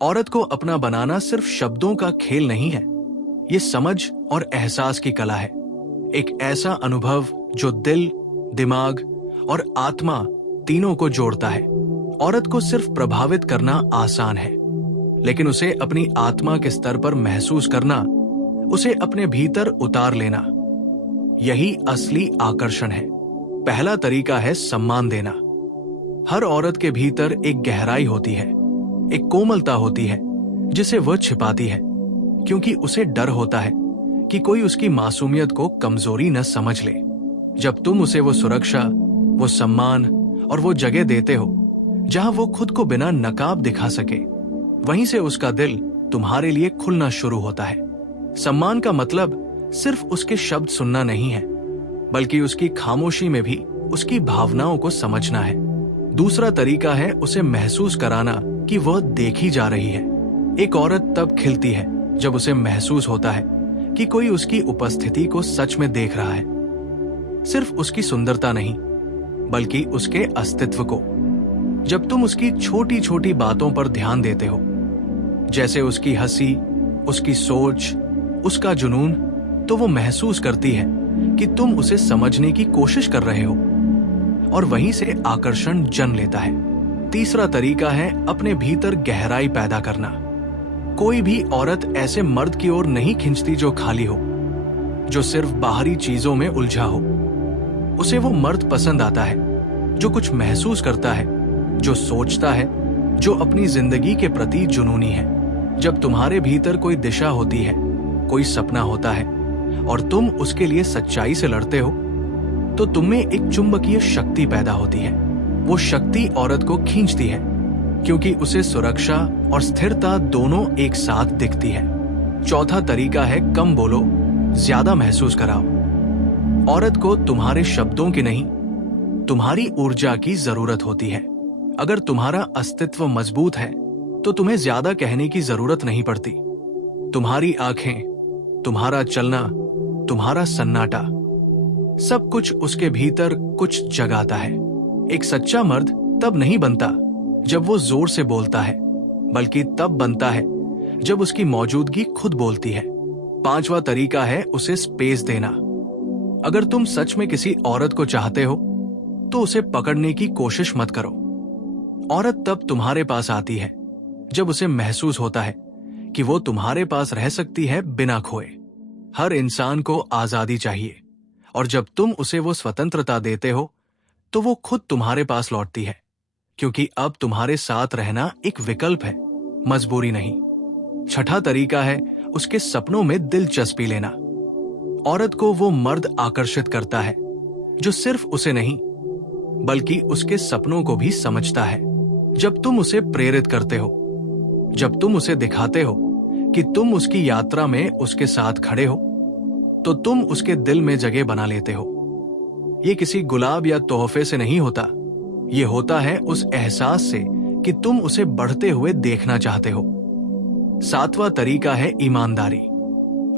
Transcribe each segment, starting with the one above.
औरत को अपना बनाना सिर्फ शब्दों का खेल नहीं है, ये समझ और एहसास की कला है। एक ऐसा अनुभव जो दिल, दिमाग और आत्मा तीनों को जोड़ता है। औरत को सिर्फ प्रभावित करना आसान है, लेकिन उसे अपनी आत्मा के स्तर पर महसूस करना, उसे अपने भीतर उतार लेना, यही असली आकर्षण है। पहला तरीका है सम्मान देना। हर औरत के भीतर एक गहराई होती है, एक कोमलता होती है जिसे वह छिपाती है, क्योंकि उसे डर होता है कि कोई उसकी मासूमियत को कमजोरी न समझ ले। जब तुम उसे वो सुरक्षा, वो सम्मान और वो जगह देते हो जहां वो खुद को बिना नकाब दिखा सके, वहीं से उसका दिल तुम्हारे लिए खुलना शुरू होता है। सम्मान का मतलब सिर्फ उसके शब्द सुनना नहीं है, बल्कि उसकी खामोशी में भी उसकी भावनाओं को समझना है। दूसरा तरीका है उसे महसूस कराना कि वह देखी जा रही है। एक औरत तब खिलती है जब उसे महसूस होता है कि कोई उसकी उपस्थिति को सच में देख रहा है, सिर्फ उसकी सुंदरता नहीं, बल्कि उसके अस्तित्व को। जब तुम उसकी छोटी छोटी बातों पर ध्यान देते हो, जैसे उसकी हंसी, उसकी सोच, उसका जुनून, तो वो महसूस करती है कि तुम उसे समझने की कोशिश कर रहे हो, और वहीं से आकर्षण जन्म लेता है। तीसरा तरीका है अपने भीतर गहराई पैदा करना। कोई भी औरत ऐसे मर्द की ओर नहीं खींचती जो खाली हो, जो सिर्फ बाहरी चीजों में उलझा हो। उसे वो मर्द पसंद आता है जो कुछ महसूस करता है, जो सोचता है, जो अपनी जिंदगी के प्रति जुनूनी है। जब तुम्हारे भीतर कोई दिशा होती है, कोई सपना होता है, और तुम उसके लिए सच्चाई से लड़ते हो, तो तुम में एक चुंबकीय शक्ति पैदा होती है। वो शक्ति औरत को खींचती है, क्योंकि उसे सुरक्षा और स्थिरता दोनों एक साथ दिखती है। चौथा तरीका है कम बोलो, ज्यादा महसूस कराओ। औरत को तुम्हारे शब्दों की नहीं, तुम्हारी ऊर्जा की जरूरत होती है। अगर तुम्हारा अस्तित्व मजबूत है, तो तुम्हें ज्यादा कहने की जरूरत नहीं पड़ती। तुम्हारी आंखें, तुम्हारा चलना, तुम्हारा सन्नाटा, सब कुछ उसके भीतर कुछ जगाता है। एक सच्चा मर्द तब नहीं बनता जब वो जोर से बोलता है, बल्कि तब बनता है जब उसकी मौजूदगी खुद बोलती है। पांचवा तरीका है उसे स्पेस देना। अगर तुम सच में किसी औरत को चाहते हो, तो उसे पकड़ने की कोशिश मत करो। औरत तब तुम्हारे पास आती है जब उसे महसूस होता है कि वो तुम्हारे पास रह सकती है बिना खोए। हर इंसान को आजादी चाहिए, और जब तुम उसे वो स्वतंत्रता देते हो, तो वो खुद तुम्हारे पास लौटती है, क्योंकि अब तुम्हारे साथ रहना एक विकल्प है, मजबूरी नहीं। छठा तरीका है उसके सपनों में दिलचस्पी लेना। औरत को वो मर्द आकर्षित करता है जो सिर्फ उसे नहीं, बल्कि उसके सपनों को भी समझता है। जब तुम उसे प्रेरित करते हो, जब तुम उसे दिखाते हो कि तुम उसकी यात्रा में उसके साथ खड़े हो, तो तुम उसके दिल में जगह बना लेते हो। ये किसी गुलाब या तोहफे से नहीं होता, ये होता है उस एहसास से कि तुम उसे बढ़ते हुए देखना चाहते हो। सातवां तरीका है ईमानदारी।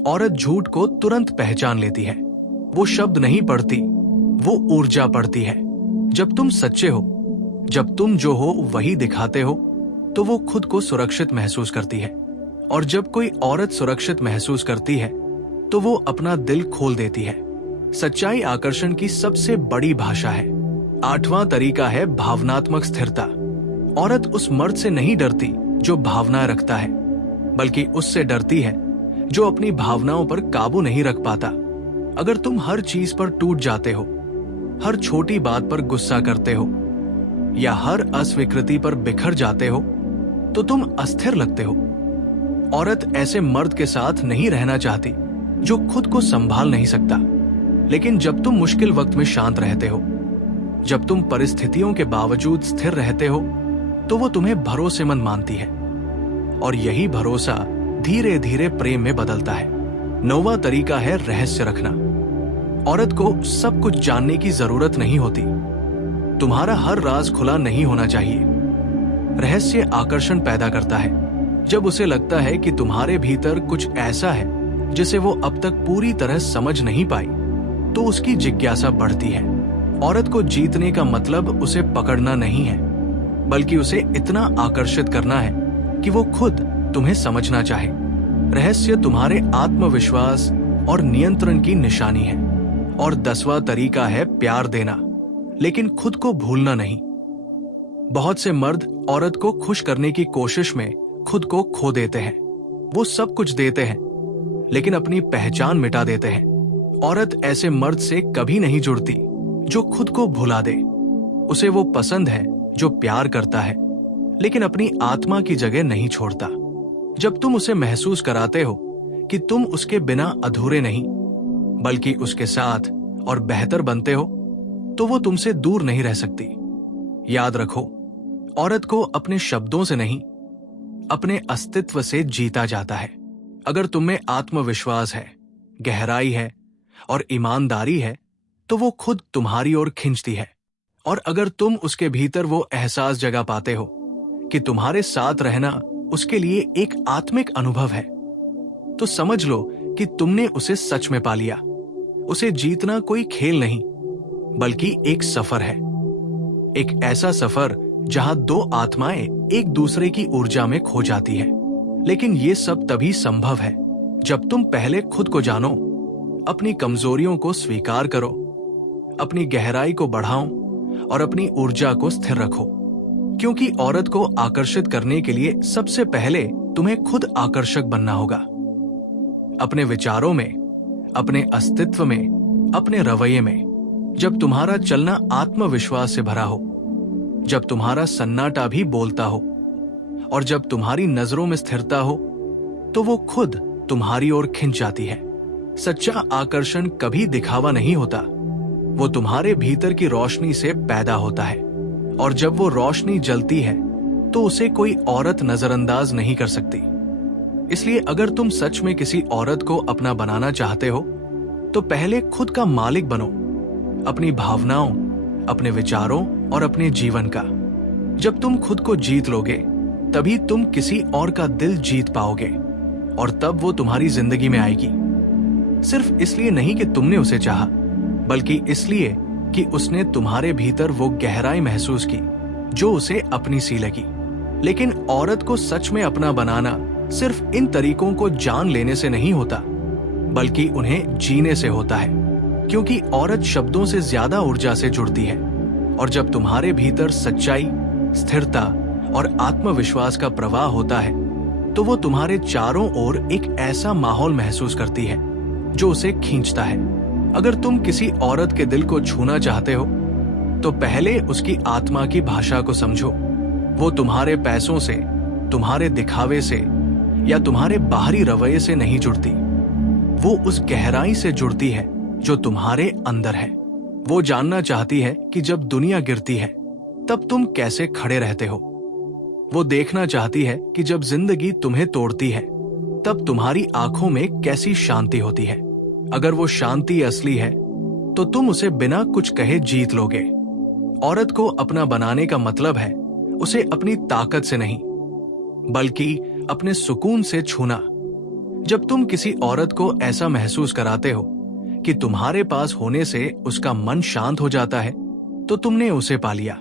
औरत झूठ को तुरंत पहचान लेती है। वो शब्द नहीं पढ़ती, वो ऊर्जा पढ़ती है। जब तुम सच्चे हो, जब तुम जो हो वही दिखाते हो, तो वो खुद को सुरक्षित महसूस करती है। और जब कोई औरत सुरक्षित महसूस करती है, तो वो अपना दिल खोल देती है। सच्चाई आकर्षण की सबसे बड़ी भाषा है। आठवां तरीका है भावनात्मक स्थिरता। औरत उस मर्द से नहीं डरती जो भावनाएं रखता है, बल्कि उससे डरती है जो अपनी भावनाओं पर काबू नहीं रख पाता। अगर तुम हर चीज पर टूट जाते हो, हर छोटी बात पर गुस्सा करते हो, या हर अस्वीकृति पर बिखर जाते हो, तो तुम अस्थिर लगते हो। औरत ऐसे मर्द के साथ नहीं रहना चाहती जो खुद को संभाल नहीं सकता। लेकिन जब तुम मुश्किल वक्त में शांत रहते हो, जब तुम परिस्थितियों के बावजूद स्थिर रहते हो, तो वो तुम्हें भरोसेमंद मानती है, और यही भरोसा धीरे धीरे प्रेम में बदलता है। नौवां तरीका है रहस्य रखना। औरत को सब कुछ जानने की जरूरत नहीं होती। तुम्हारा हर राज खुला नहीं होना चाहिए। रहस्य आकर्षण पैदा करता है। जब उसे लगता है कि तुम्हारे भीतर कुछ ऐसा है जिसे वो अब तक पूरी तरह समझ नहीं पाई, तो उसकी जिज्ञासा बढ़ती है। औरत को जीतने का मतलब उसे पकड़ना नहीं है, बल्कि उसे इतना आकर्षित करना है कि वो खुद तुम्हें समझना चाहे। रहस्य तुम्हारे आत्मविश्वास और नियंत्रण की निशानी है। और 10वां तरीका है प्यार देना, लेकिन खुद को भूलना नहीं। बहुत से मर्द औरत को खुश करने की कोशिश में खुद को खो देते हैं। वो सब कुछ देते हैं, लेकिन अपनी पहचान मिटा देते हैं। औरत ऐसे मर्द से कभी नहीं जुड़ती जो खुद को भुला दे। उसे वो पसंद है जो प्यार करता है, लेकिन अपनी आत्मा की जगह नहीं छोड़ता। जब तुम उसे महसूस कराते हो कि तुम उसके बिना अधूरे नहीं, बल्कि उसके साथ और बेहतर बनते हो, तो वो तुमसे दूर नहीं रह सकती। याद रखो, औरत को अपने शब्दों से नहीं, अपने अस्तित्व से जीता जाता है। अगर तुम्हें आत्मविश्वास है, गहराई है और ईमानदारी है, तो वो खुद तुम्हारी ओर खींचती है। और अगर तुम उसके भीतर वो एहसास जगा पाते हो कि तुम्हारे साथ रहना उसके लिए एक आत्मिक अनुभव है, तो समझ लो कि तुमने उसे सच में पा लिया। उसे जीतना कोई खेल नहीं, बल्कि एक सफर है। एक ऐसा सफर जहां दो आत्माएं एक दूसरे की ऊर्जा में खो जाती है। लेकिन ये सब तभी संभव है जब तुम पहले खुद को जानो, अपनी कमजोरियों को स्वीकार करो, अपनी गहराई को बढ़ाओ और अपनी ऊर्जा को स्थिर रखो। क्योंकि औरत को आकर्षित करने के लिए सबसे पहले तुम्हें खुद आकर्षक बनना होगा। अपने विचारों में, अपने अस्तित्व में, अपने रवैये में। जब तुम्हारा चलना आत्मविश्वास से भरा हो, जब तुम्हारा सन्नाटा भी बोलता हो, और जब तुम्हारी नजरों में स्थिरता हो, तो वो खुद तुम्हारी ओर खिंच जाती है। सच्चा आकर्षण कभी दिखावा नहीं होता, वो तुम्हारे भीतर की रोशनी से पैदा होता है। और जब वो रोशनी जलती है, तो उसे कोई औरत नजरअंदाज नहीं कर सकती। इसलिए अगर तुम सच में किसी औरत को अपना बनाना चाहते हो, तो पहले खुद का मालिक बनो, अपनी भावनाओं, अपने विचारों और अपने जीवन का। जब तुम खुद को जीत लोगे, तभी तुम किसी और का दिल जीत पाओगे, और तब वो तुम्हारी जिंदगी में आएगी। सिर्फ इसलिए नहीं कि तुमने उसे चाहा, बल्कि इसलिए कि उसने तुम्हारे भीतर वो गहराई महसूस की जो उसे अपनी सी लगी। लेकिन औरत को सच में अपना बनाना सिर्फ इन तरीकों को जान लेने से नहीं होता, बल्कि उन्हें जीने से होता है। क्योंकि औरत शब्दों से ज्यादा ऊर्जा से जुड़ती है, और जब तुम्हारे भीतर सच्चाई, स्थिरता और आत्मविश्वास का प्रवाह होता है, तो वो तुम्हारे चारों ओर एक ऐसा माहौल महसूस करती है जो उसे खींचता है। अगर तुम किसी औरत के दिल को छूना चाहते हो, तो पहले उसकी आत्मा की भाषा को समझो। वो तुम्हारे पैसों से, तुम्हारे दिखावे से या तुम्हारे बाहरी रवैये से नहीं जुड़ती। वो उस गहराई से जुड़ती है जो तुम्हारे अंदर है। वो जानना चाहती है कि जब दुनिया गिरती है, तब तुम कैसे खड़े रहते हो। वो देखना चाहती है कि जब जिंदगी तुम्हें तोड़ती है, तब तुम्हारी आंखों में कैसी शांति होती है। अगर वो शांति असली है, तो तुम उसे बिना कुछ कहे जीत लोगे। औरत को अपना बनाने का मतलब है उसे अपनी ताकत से नहीं, बल्कि अपने सुकून से छूना। जब तुम किसी औरत को ऐसा महसूस कराते हो कि तुम्हारे पास होने से उसका मन शांत हो जाता है, तो तुमने उसे पा लिया।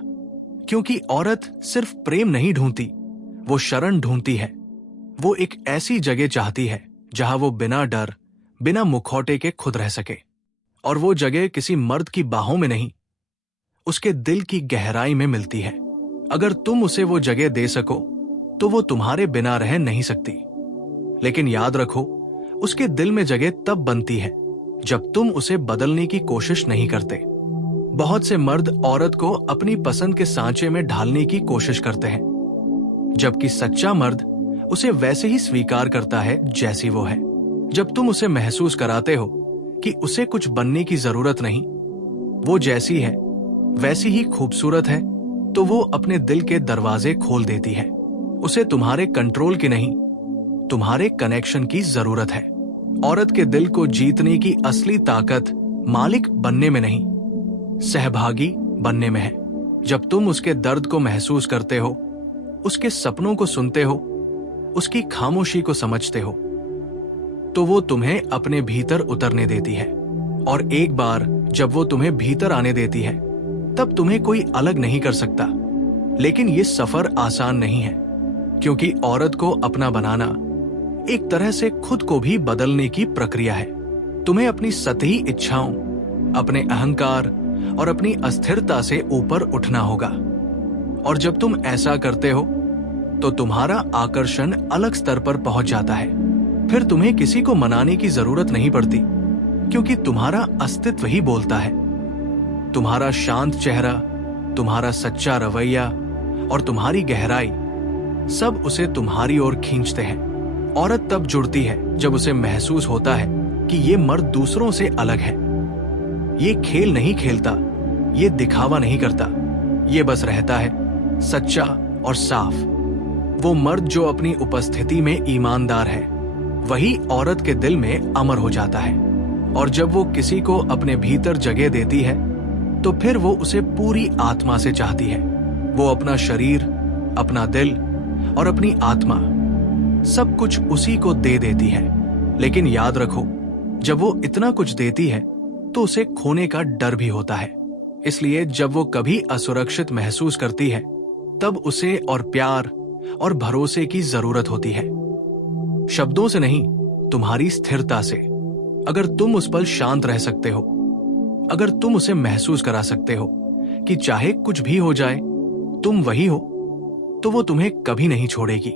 क्योंकि औरत सिर्फ प्रेम नहीं ढूंढती, वो शरण ढूंढती है। वो एक ऐसी जगह चाहती है जहां वो बिना डर, बिना मुखौटे के खुद रह सके। और वो जगह किसी मर्द की बाहों में नहीं, उसके दिल की गहराई में मिलती है। अगर तुम उसे वो जगह दे सको, तो वो तुम्हारे बिना रह नहीं सकती। लेकिन याद रखो, उसके दिल में जगह तब बनती है जब तुम उसे बदलने की कोशिश नहीं करते। बहुत से मर्द औरत को अपनी पसंद के सांचे में ढालने की कोशिश करते हैं, जबकि सच्चा मर्द उसे वैसे ही स्वीकार करता है जैसी वो है। जब तुम उसे महसूस कराते हो कि उसे कुछ बनने की जरूरत नहीं, वो जैसी है वैसी ही खूबसूरत है, तो वो अपने दिल के दरवाजे खोल देती है। उसे तुम्हारे कंट्रोल की नहीं, तुम्हारे कनेक्शन की जरूरत है। औरत के दिल को जीतने की असली ताकत मालिक बनने में नहीं, सहभागी बनने में है। जब तुम उसके दर्द को महसूस करते हो, उसके सपनों को सुनते हो, उसकी खामोशी को समझते हो, तो वो तुम्हें अपने भीतर उतरने देती है। और एक बार जब वो तुम्हें भीतर आने देती है, तब तुम्हें कोई अलग नहीं कर सकता। लेकिन ये सफर आसान नहीं है, क्योंकि औरत को अपना बनाना एक तरह से खुद को भी बदलने की प्रक्रिया है। तुम्हें अपनी सतही इच्छाओं, अपने अहंकार और अपनी अस्थिरता से ऊपर उठना होगा। और जब तुम ऐसा करते हो तो तुम्हारा आकर्षण अलग स्तर पर पहुंच जाता है। फिर तुम्हें किसी को मनाने की जरूरत नहीं पड़ती, क्योंकि तुम्हारा अस्तित्व ही बोलता है। तुम्हारा शांत चेहरा, तुम्हारा सच्चा रवैया और तुम्हारी गहराई सब उसे तुम्हारी ओर खींचते हैं। औरत तब जुड़ती है जब उसे महसूस होता है कि ये मर्द दूसरों से अलग है। ये खेल नहीं खेलता, ये दिखावा नहीं करता, ये बस रहता है सच्चा और साफ। वो मर्द जो अपनी उपस्थिति में ईमानदार है, वही औरत के दिल में अमर हो जाता है। और जब वो किसी को अपने भीतर जगह देती है तो फिर वो उसे पूरी आत्मा से चाहती है। वो अपना शरीर, अपना दिल और अपनी आत्मा सब कुछ उसी को दे देती है। लेकिन याद रखो, जब वो इतना कुछ देती है तो उसे खोने का डर भी होता है। इसलिए जब वो कभी असुरक्षित महसूस करती है तब उसे और प्यार और भरोसे की जरूरत होती है। शब्दों से नहीं, तुम्हारी स्थिरता से। अगर तुम उस पल शांत रह सकते हो, अगर तुम उसे महसूस करा सकते हो कि चाहे कुछ भी हो जाए तुम वही हो, तो वो तुम्हें कभी नहीं छोड़ेगी।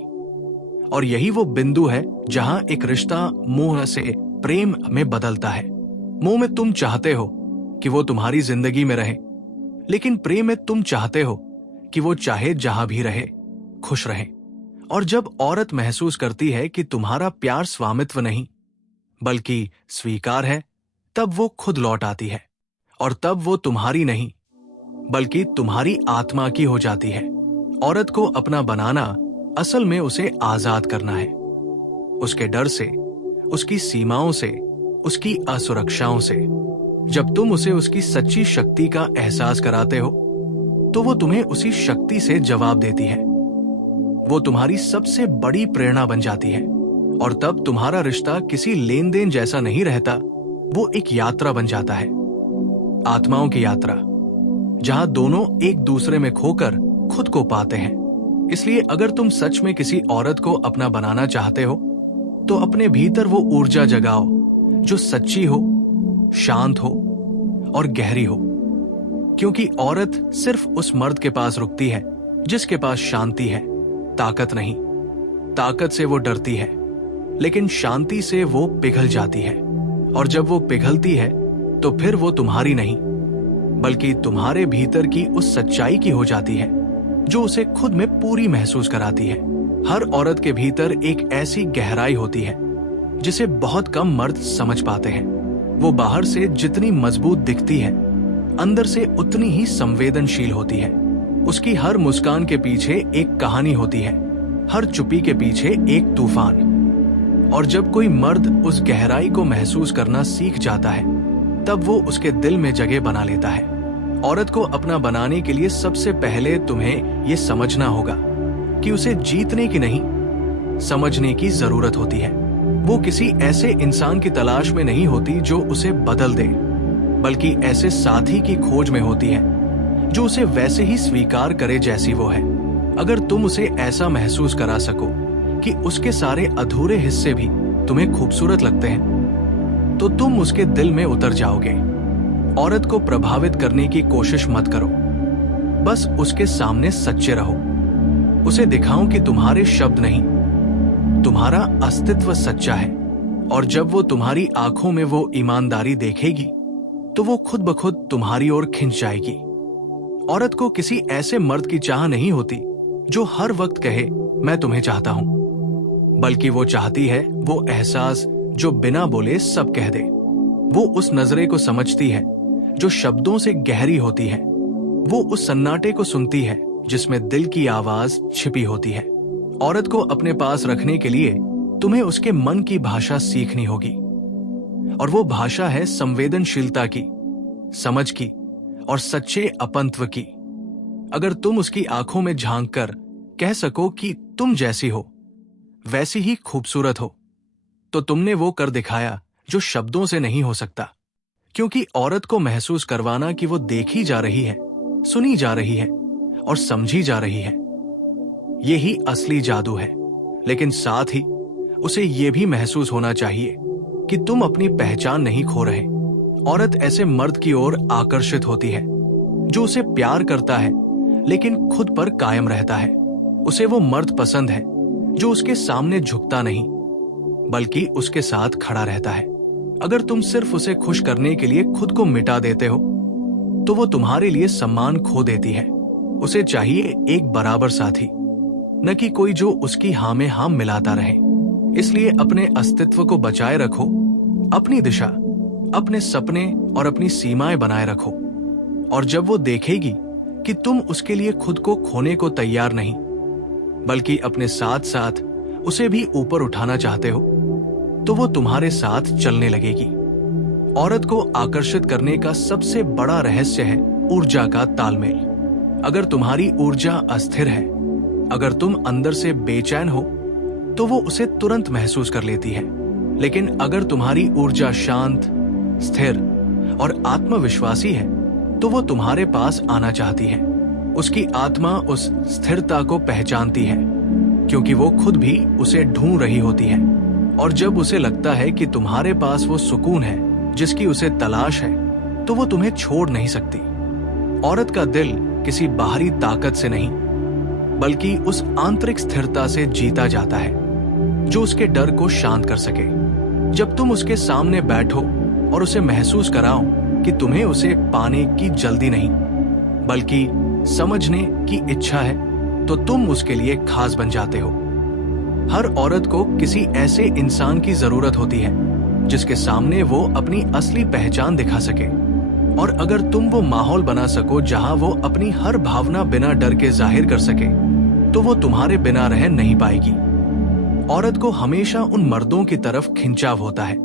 और यही वो बिंदु है जहां एक रिश्ता मोह से प्रेम में बदलता है। मोह में तुम चाहते हो कि वो तुम्हारी जिंदगी में रहे, लेकिन प्रेम में तुम चाहते हो कि वो चाहे जहां भी रहे, खुश रहे। और जब औरत महसूस करती है कि तुम्हारा प्यार स्वामित्व नहीं बल्कि स्वीकार है, तब वो खुद लौट आती है। और तब वो तुम्हारी नहीं बल्कि तुम्हारी आत्मा की हो जाती है। औरत को अपना बनाना असल में उसे आजाद करना है, उसके डर से, उसकी सीमाओं से, उसकी असुरक्षाओं से। जब तुम उसे उसकी सच्ची शक्ति का एहसास कराते हो तो वो तुम्हें उसी शक्ति से जवाब देती है। वो तुम्हारी सबसे बड़ी प्रेरणा बन जाती है। और तब तुम्हारा रिश्ता किसी लेन देन जैसा नहीं रहता, वो एक यात्रा बन जाता है, आत्माओं की यात्रा, जहां दोनों एक दूसरे में खोकर खुद को पाते हैं। इसलिए अगर तुम सच में किसी औरत को अपना बनाना चाहते हो तो अपने भीतर वो ऊर्जा जगाओ जो सच्ची हो, शांत हो और गहरी हो। क्योंकि औरत सिर्फ उस मर्द के पास रुकती है जिसके पास शांति है, ताकत नहीं। ताकत से वो डरती है, लेकिन शांति से वो पिघल जाती है। और जब वो पिघलती है तो फिर वो तुम्हारी नहीं बल्कि तुम्हारे भीतर की उस सच्चाई की हो जाती है जो उसे खुद में पूरी महसूस कराती है। हर औरत के भीतर एक ऐसी गहराई होती है जिसे बहुत कम मर्द समझ पाते हैं। वो बाहर से जितनी मजबूत दिखती है, अंदर से उतनी ही संवेदनशील होती है। उसकी हर मुस्कान के पीछे एक कहानी होती है, हर चुप्पी के पीछे एक तूफान। और जब कोई मर्द उस गहराई को महसूस करना सीख जाता है तब वो उसके दिल में जगह बना लेता है। औरत को अपना बनाने के लिए सबसे पहले तुम्हें ये समझना होगा कि उसे जीतने की नहीं, समझने की जरूरत होती है। वो किसी ऐसे इंसान की तलाश में नहीं होती जो उसे बदल दे, बल्कि ऐसे साथी की खोज में होती है जो उसे वैसे ही स्वीकार करे जैसी वो है। अगर तुम उसे ऐसा महसूस करा सको कि उसके सारे अधूरे हिस्से भी तुम्हें खूबसूरत लगते हैं, तो तुम उसके दिल में उतर जाओगे। औरत को प्रभावित करने की कोशिश मत करो, बस उसके सामने सच्चे रहो। उसे दिखाओ कि तुम्हारे शब्द नहीं, तुम्हारा अस्तित्व सच्चा है। और जब वो तुम्हारी आंखों में वो ईमानदारी देखेगी तो वो खुद ब खुद तुम्हारी ओर खिंच जाएगी। औरत को किसी ऐसे मर्द की चाह नहीं होती जो हर वक्त कहे मैं तुम्हें चाहता हूं, बल्कि वो चाहती है वो एहसास जो बिना बोले सब कह दे। वो उस नजरे को समझती है जो शब्दों से गहरी होती है। वो उस सन्नाटे को सुनती है जिसमें दिल की आवाज छिपी होती है। औरत को अपने पास रखने के लिए तुम्हें उसके मन की भाषा सीखनी होगी। और वो भाषा है संवेदनशीलता की, समझ की और सच्चे अपनत्व की। अगर तुम उसकी आंखों में झांक कर कह सको कि तुम जैसी हो वैसी ही खूबसूरत हो, तो तुमने वो कर दिखाया जो शब्दों से नहीं हो सकता। क्योंकि औरत को महसूस करवाना कि वो देखी जा रही है, सुनी जा रही है और समझी जा रही है, यही असली जादू है। लेकिन साथ ही उसे ये भी महसूस होना चाहिए कि तुम अपनी पहचान नहीं खो रहे। औरत ऐसे मर्द की ओर आकर्षित होती है जो उसे प्यार करता है लेकिन खुद पर कायम रहता है। उसे वो मर्द पसंद है जो उसके सामने झुकता नहीं बल्कि उसके साथ खड़ा रहता है। अगर तुम सिर्फ उसे खुश करने के लिए खुद को मिटा देते हो तो वो तुम्हारे लिए सम्मान खो देती है। उसे चाहिए एक बराबर साथी, न कि कोई जो उसकी हाँ में हाँ मिलाता रहे। इसलिए अपने अस्तित्व को बचाए रखो, अपनी दिशा, अपने सपने और अपनी सीमाएं बनाए रखो। और जब वो देखेगी कि तुम उसके लिए खुद को खोने को तैयार नहीं बल्कि अपने साथ साथ उसे भी ऊपर उठाना चाहते हो, तो वो तुम्हारे साथ चलने लगेगी। औरत को आकर्षित करने का सबसे बड़ा रहस्य है ऊर्जा का तालमेल। अगर तुम्हारी ऊर्जा अस्थिर है, अगर तुम अंदर से बेचैन हो, तो वो उसे तुरंत महसूस कर लेती है। लेकिन अगर तुम्हारी ऊर्जा शांत, स्थिर और आत्मविश्वासी है, तो वो तुम्हारे पास आना चाहती है। उसकी आत्मा उस स्थिरता को पहचानती है क्योंकि वो खुद भी उसे ढूंढ रही होती है। और जब उसे लगता है कि तुम्हारे पास वो सुकून है जिसकी उसे तलाश है, तो वो तुम्हें छोड़ नहीं सकती। औरत का दिल किसी बाहरी ताकत से नहीं बल्कि उस आंतरिक स्थिरता से जीता जाता है जो उसके डर को शांत कर सके। जब तुम उसके सामने बैठो और उसे महसूस कराओ कि तुम्हें उसे पाने की जल्दी नहीं बल्कि समझने की इच्छा है, तो तुम उसके लिए खास बन जाते हो। हर औरत को किसी ऐसे इंसान की जरूरत होती है जिसके सामने वो अपनी असली पहचान दिखा सके। और अगर तुम वो माहौल बना सको जहां वो अपनी हर भावना बिना डर के जाहिर कर सके, तो वो तुम्हारे बिना रह नहीं पाएगी। औरत को हमेशा उन मर्दों की तरफ खिंचाव होता है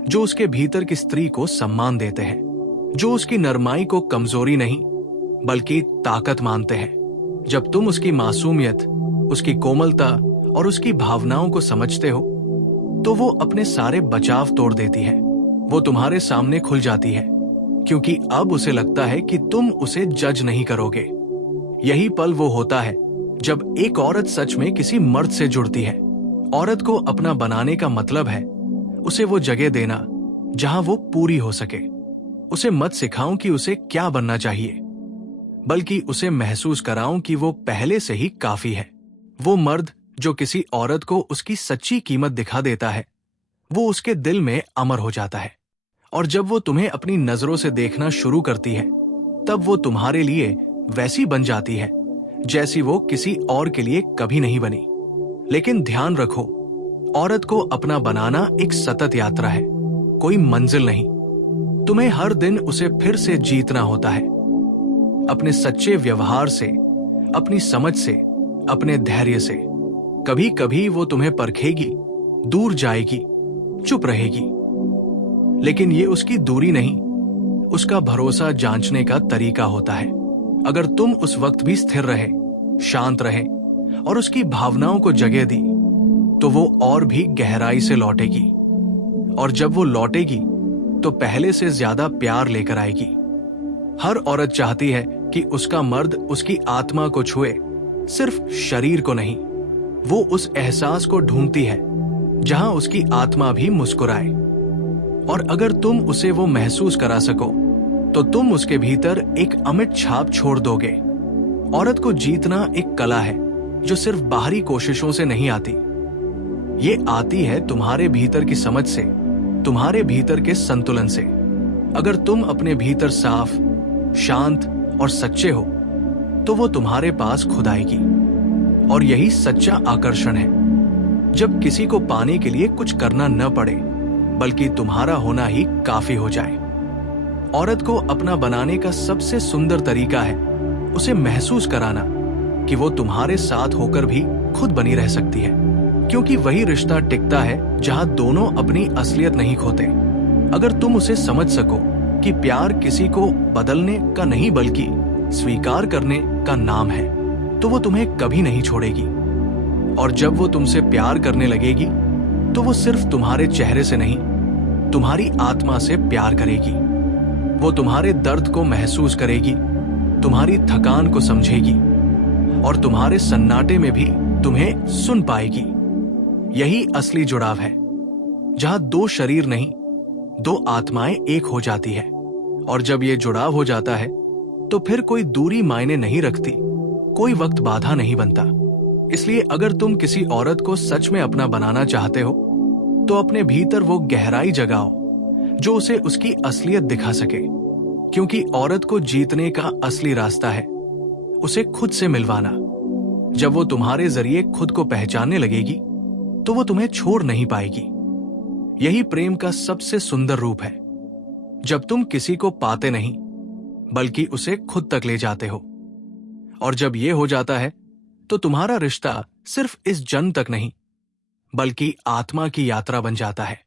जो उसके भीतर की स्त्री को सम्मान देते हैं, जो उसकी नरमाई को कमजोरी नहीं बल्कि ताकत मानते हैं। जब तुम उसकी मासूमियत, उसकी कोमलता और उसकी भावनाओं को समझते हो, तो वो अपने सारे बचाव तोड़ देती है। वो तुम्हारे सामने खुल जाती है क्योंकि अब उसे लगता है कि तुम उसे जज नहीं करोगे। यही पल वो होता है जब एक औरत सच में किसी मर्द से जुड़ती है। औरत को अपना बनाने का मतलब है उसे वो जगह देना जहां वो पूरी हो सके। उसे मत सिखाऊं कि उसे क्या बनना चाहिए, बल्कि उसे महसूस कराऊं कि वो पहले से ही काफी है। वो मर्द जो किसी औरत को उसकी सच्ची कीमत दिखा देता है, वो उसके दिल में अमर हो जाता है। और जब वो तुम्हें अपनी नजरों से देखना शुरू करती है, तब वो तुम्हारे लिए वैसी बन जाती है जैसी वो किसी और के लिए कभी नहीं बनी। लेकिन ध्यान रखो, औरत को अपना बनाना एक सतत यात्रा है, कोई मंजिल नहीं। तुम्हें हर दिन उसे फिर से जीतना होता है, अपने सच्चे व्यवहार से, अपनी समझ से, अपने धैर्य से। कभी कभी वो तुम्हें परखेगी, दूर जाएगी, चुप रहेगी, लेकिन ये उसकी दूरी नहीं, उसका भरोसा जांचने का तरीका होता है। अगर तुम उस वक्त भी स्थिर रहे, शांत रहे और उसकी भावनाओं को जगह दी, तो वो और भी गहराई से लौटेगी। और जब वो लौटेगी तो पहले से ज्यादा प्यार लेकर आएगी। हर औरत चाहती है कि उसका मर्द उसकी आत्मा को छुए, सिर्फ शरीर को नहीं। वो उस एहसास को ढूंढती है जहां उसकी आत्मा भी मुस्कुराए। और अगर तुम उसे वो महसूस करा सको, तो तुम उसके भीतर एक अमिट छाप छोड़ दोगे। औरत को जीतना एक कला है जो सिर्फ बाहरी कोशिशों से नहीं आती। ये आती है तुम्हारे भीतर की समझ से, तुम्हारे भीतर के संतुलन से। अगर तुम अपने भीतर साफ, शांत और सच्चे हो, तो वो तुम्हारे पास खुद आएगी। और यही सच्चा आकर्षण है, जब किसी को पाने के लिए कुछ करना न पड़े, बल्कि तुम्हारा होना ही काफी हो जाए। औरत को अपना बनाने का सबसे सुंदर तरीका है उसे महसूस कराना कि वो तुम्हारे साथ होकर भी खुद बनी रह सकती है, क्योंकि वही रिश्ता टिकता है जहां दोनों अपनी असलियत नहीं खोते। अगर तुम उसे समझ सको कि प्यार किसी को बदलने का नहीं बल्कि स्वीकार करने का नाम है, तो वो तुम्हें कभी नहीं छोड़ेगी। और जब वो तुमसे प्यार करने लगेगी, तो वो सिर्फ तुम्हारे चेहरे से नहीं, तुम्हारी आत्मा से प्यार करेगी। वो तुम्हारे दर्द को महसूस करेगी, तुम्हारी थकान को समझेगी और तुम्हारे सन्नाटे में भी तुम्हें सुन पाएगी। यही असली जुड़ाव है, जहां दो शरीर नहीं, दो आत्माएं एक हो जाती है। और जब ये जुड़ाव हो जाता है तो फिर कोई दूरी मायने नहीं रखती, कोई वक्त बाधा नहीं बनता। इसलिए अगर तुम किसी औरत को सच में अपना बनाना चाहते हो तो अपने भीतर वो गहराई जगाओ जो उसे उसकी असलियत दिखा सके, क्योंकि औरत को जीतने का असली रास्ता है उसे खुद से मिलवाना। जब वो तुम्हारे जरिए खुद को पहचानने लगेगी तो वो तुम्हें छोड़ नहीं पाएगी। यही प्रेम का सबसे सुंदर रूप है, जब तुम किसी को पाते नहीं बल्कि उसे खुद तक ले जाते हो। और जब ये हो जाता है तो तुम्हारा रिश्ता सिर्फ इस जन्म तक नहीं बल्कि आत्मा की यात्रा बन जाता है।